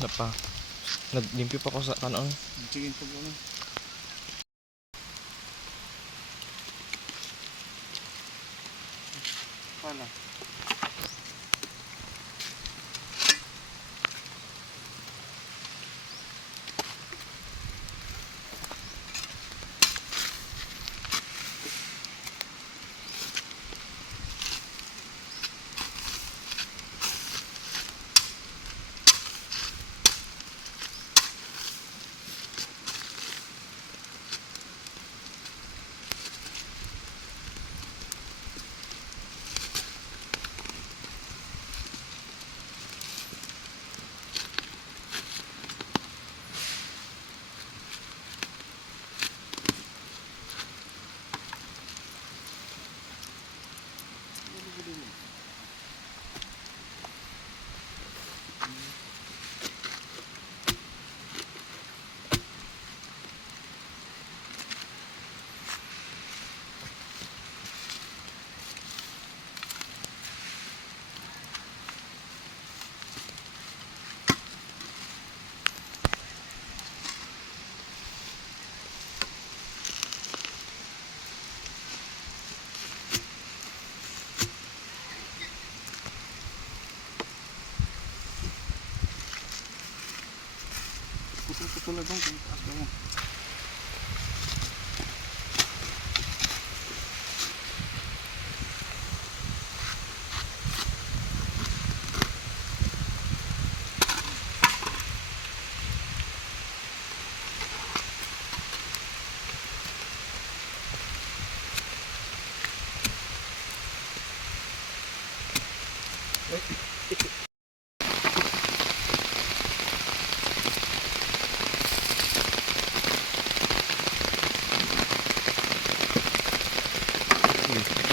Napa. Naglimpyo pa ko sa kanon. Sige po ano. Pala. Putol-putol na dong, taas mo.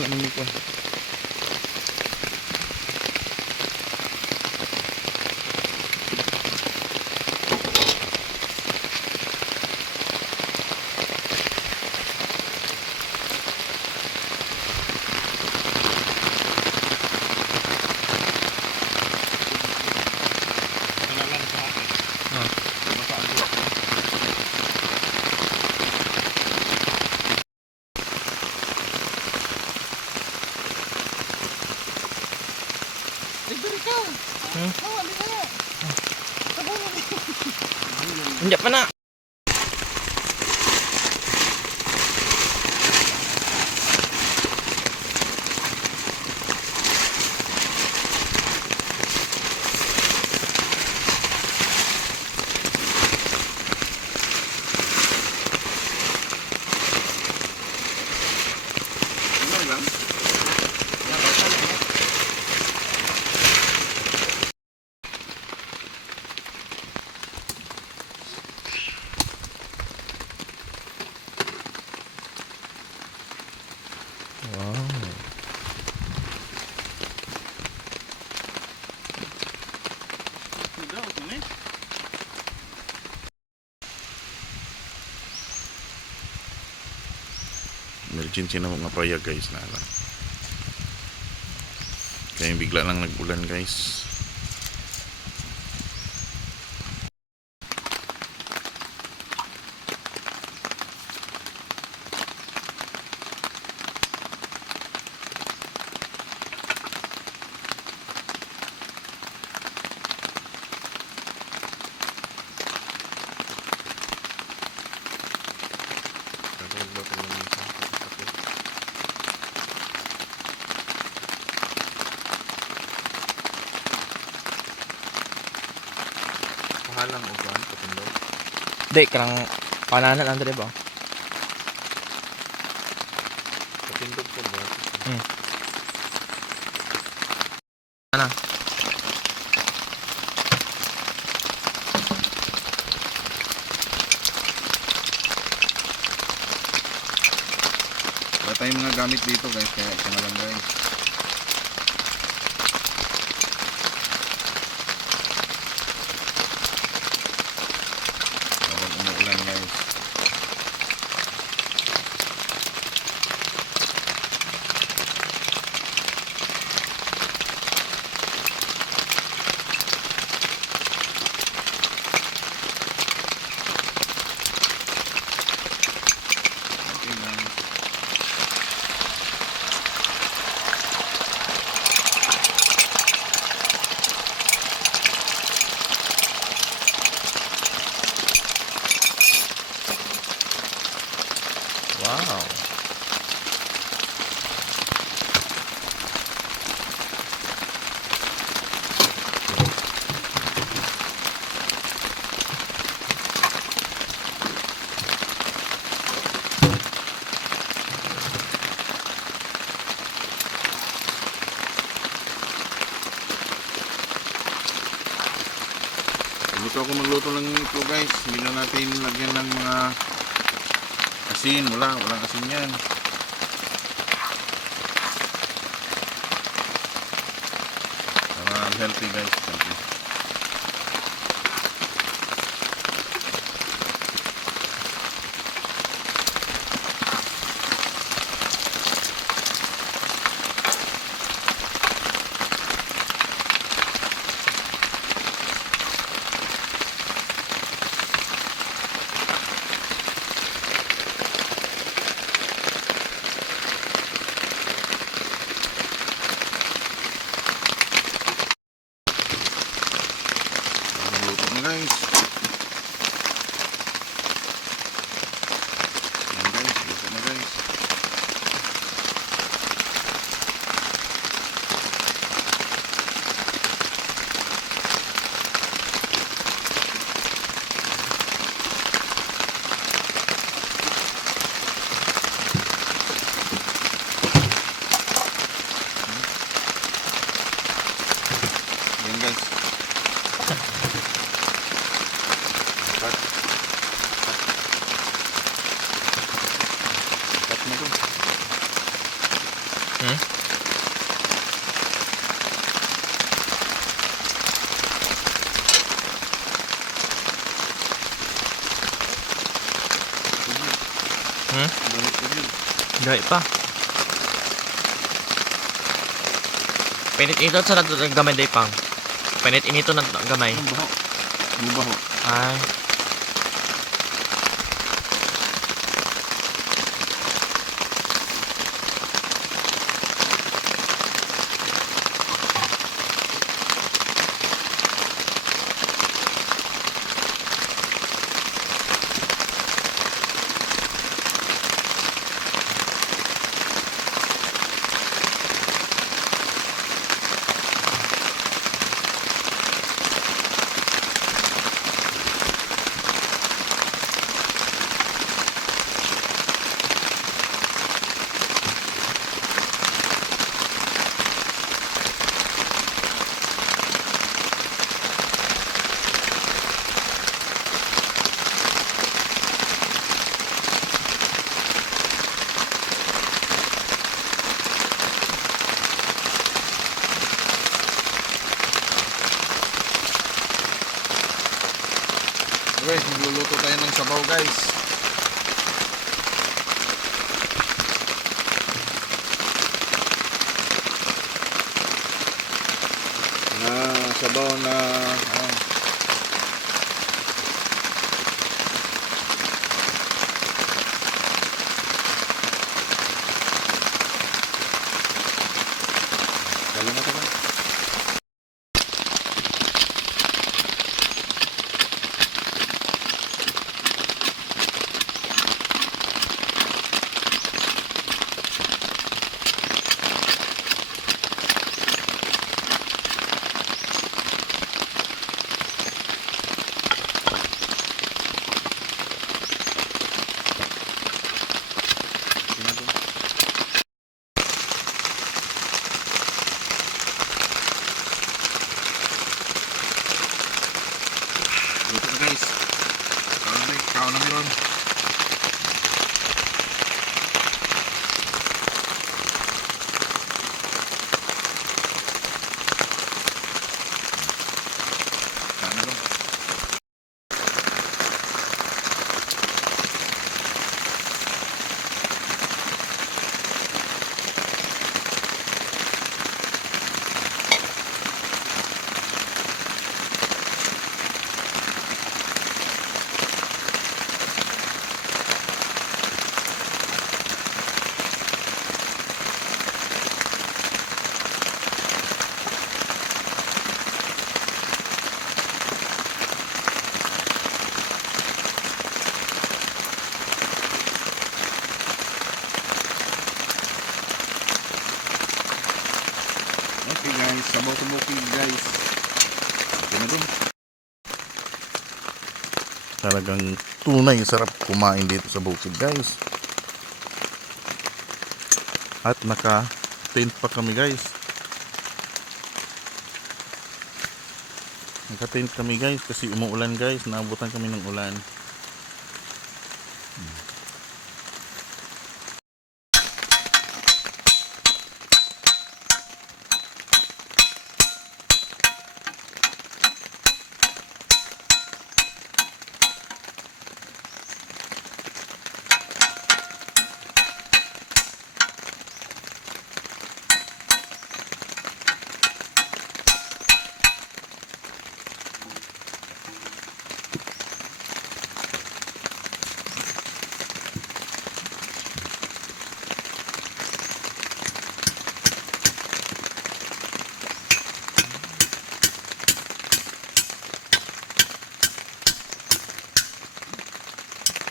Ano ko? Hindi pa na. Emergency na mga payag guys na lang. Kaya bigla lang nag-ulan guys. Halang uban patindog. Di karang pananan lang diri ba? Patindog po ba? Ana. Wala tayong mga gamit dito guys, kaya ito na lang guys. Habang umuulan guys. Dito ako magluto ng ito guys. Hindi na natin lagyan ng mga asin. Walang asin yan. Para healthy guys. Healthy. Luto na guys. Ayan guys, luto na guys. Ayan guys. Cut. Cut mo to. Hmm? Hmm? Dahil pa. Pinit ito sa naggamay day pang. Pinit inito ng gamay. Ang baho. Ang baho. Ay. Guys, magluluto tayo ng sabaw guys. Na sabaw na Dala mo ito ba? Luto na guys. Kao na meron. Kao na meron. Okay guys, sabaw kabuki guys. Okay na dun. Talagang tunay sarap kumain dito sa bukid guys. At naka-tent pa kami guys. Naka-tent kami guys kasi umuulan guys. Naabutan kami ng ulan.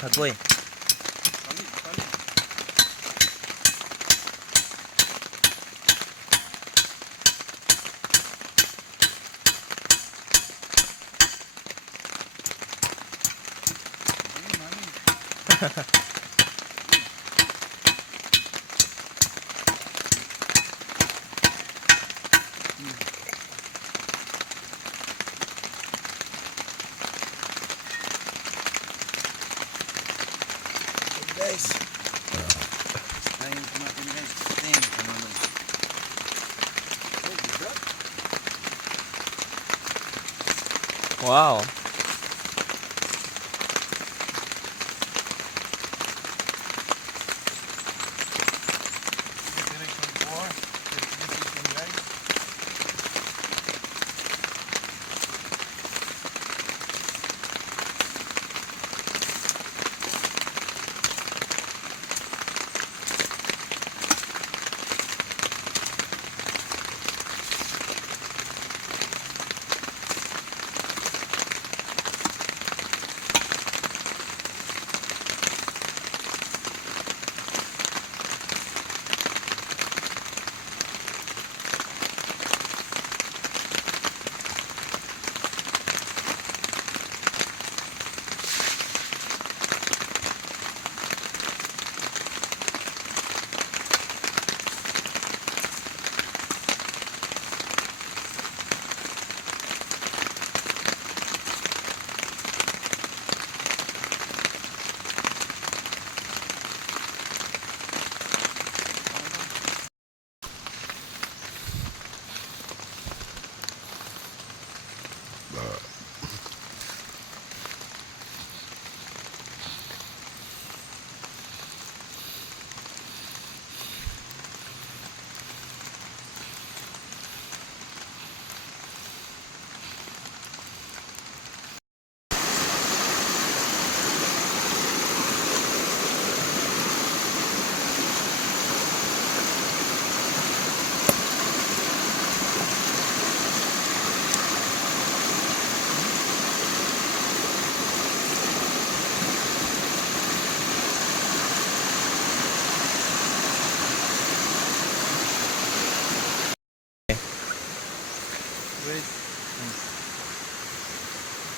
Hagboy. Guys. Ayun natin guys. Ayan, ano. Wow. Direction 4. Definition guys.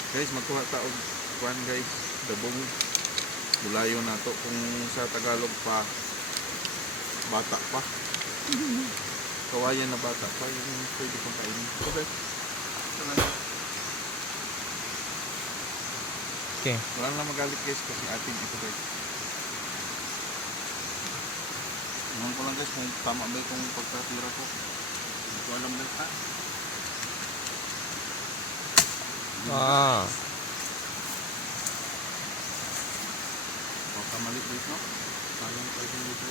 Guys, magkuha ta og kuan guys, dabong bulayo nato kung sa Tagalog pa bata pa. Kawayan na bata pa yung pwede pang kainin. Okay. Okay. Wala na magalit guys kasi ating ito guys. Ngayon ko lang guys kung tama ba itong pagkatira ko. Hindi ko alam guys ha. Ah. Baka mali guys no? Sayang pa rin dito.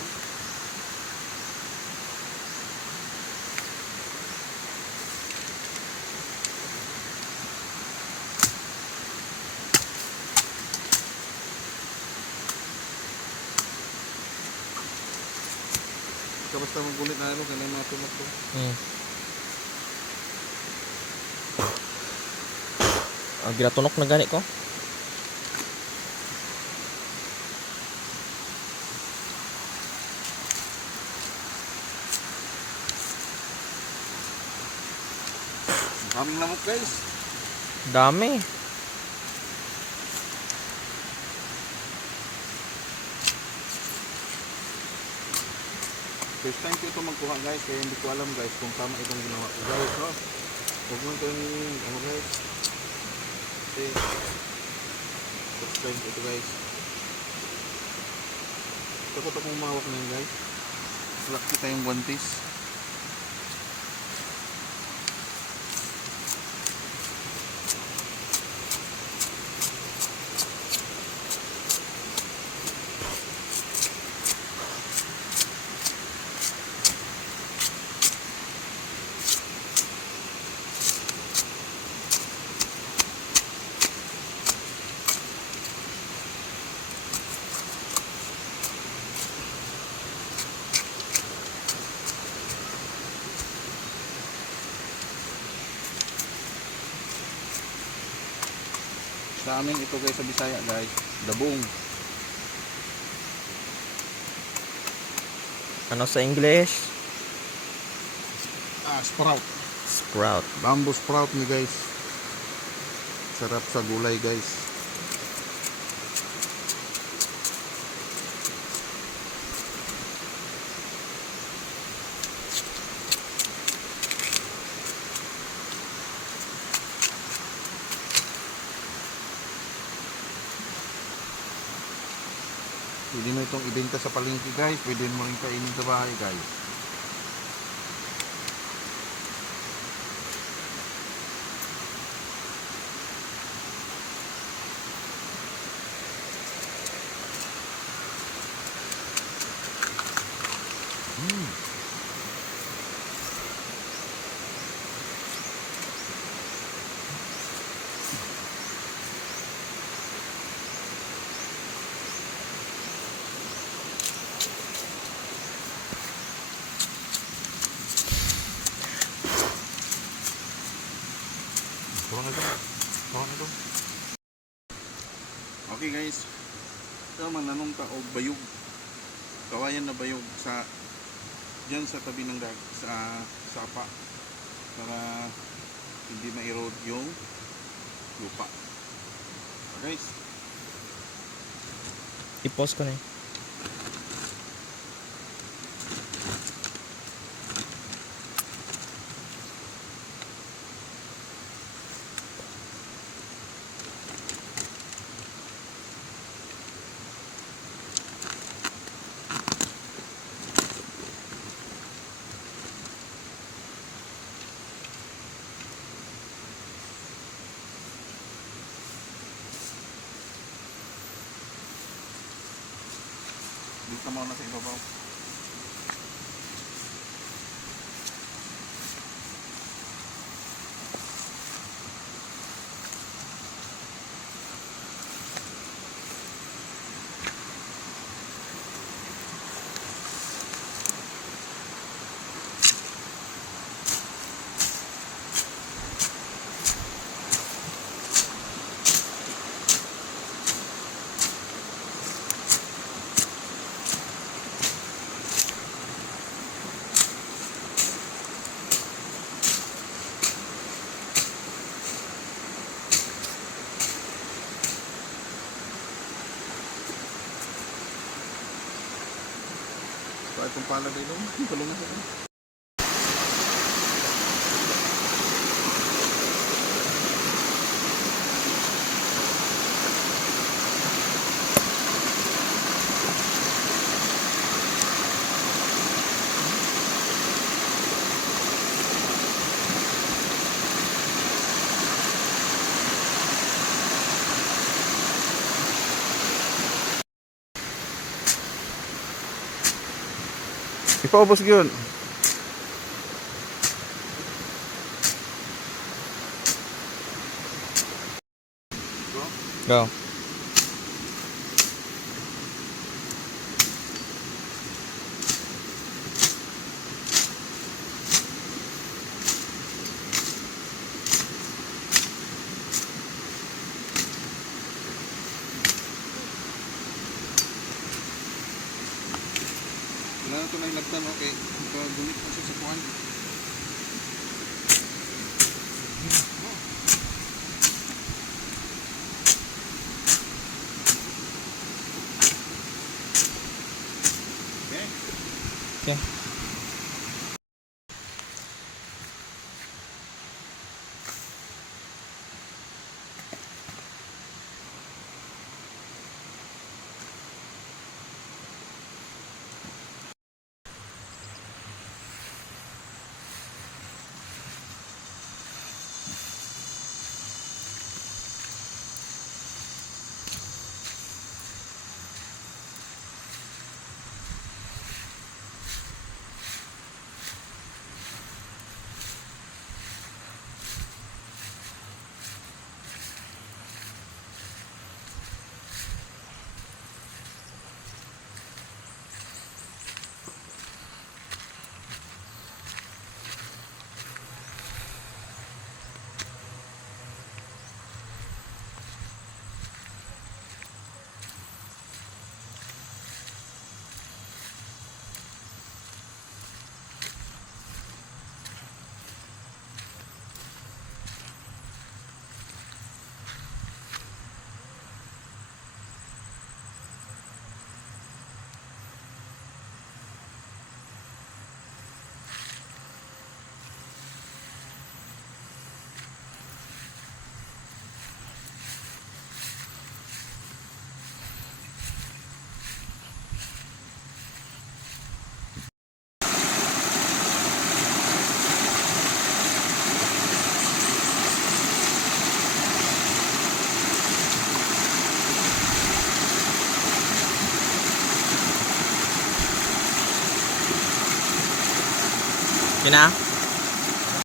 Ikaw basta magulit na ano, ganun mga tumak ko. Ginatunok na gani ko. Ang daming lamok guys. Dami. First time ko ito magkuha guys, kaya hindi ko alam guys kung tama itong ginawa ko guys. No? Huwag mo ito yung ano guys. Kasi first time ko ito guys. Takot akong umawak na yun guys. Lock kita yung one piece. Sa amin ito guys sa Bisaya guys, dabong. Ano sa English? Sprout. Sprout. Bamboo sprout ni guys. Sarap sa gulay guys. Pwede mo itong ibenta sa palengke guys. Pwede mo rin kainin sa bahay guys. Kurang ito. Kurang ito. Okay guys. Ito mananong ta og bayog. Kawayan na bayog sa diyan sa tabi ng sa sapa para hindi ma-erode yung lupa. Guys, I-pause ko na eh. dito muna sa ibabaw. So itong pala dito, tulungan sa ito. Ipaubos yun. Go. Wala na ito na ilagtan, okay. Ito, gunit mo siya sa kuhan. Okay. Okay. Kina?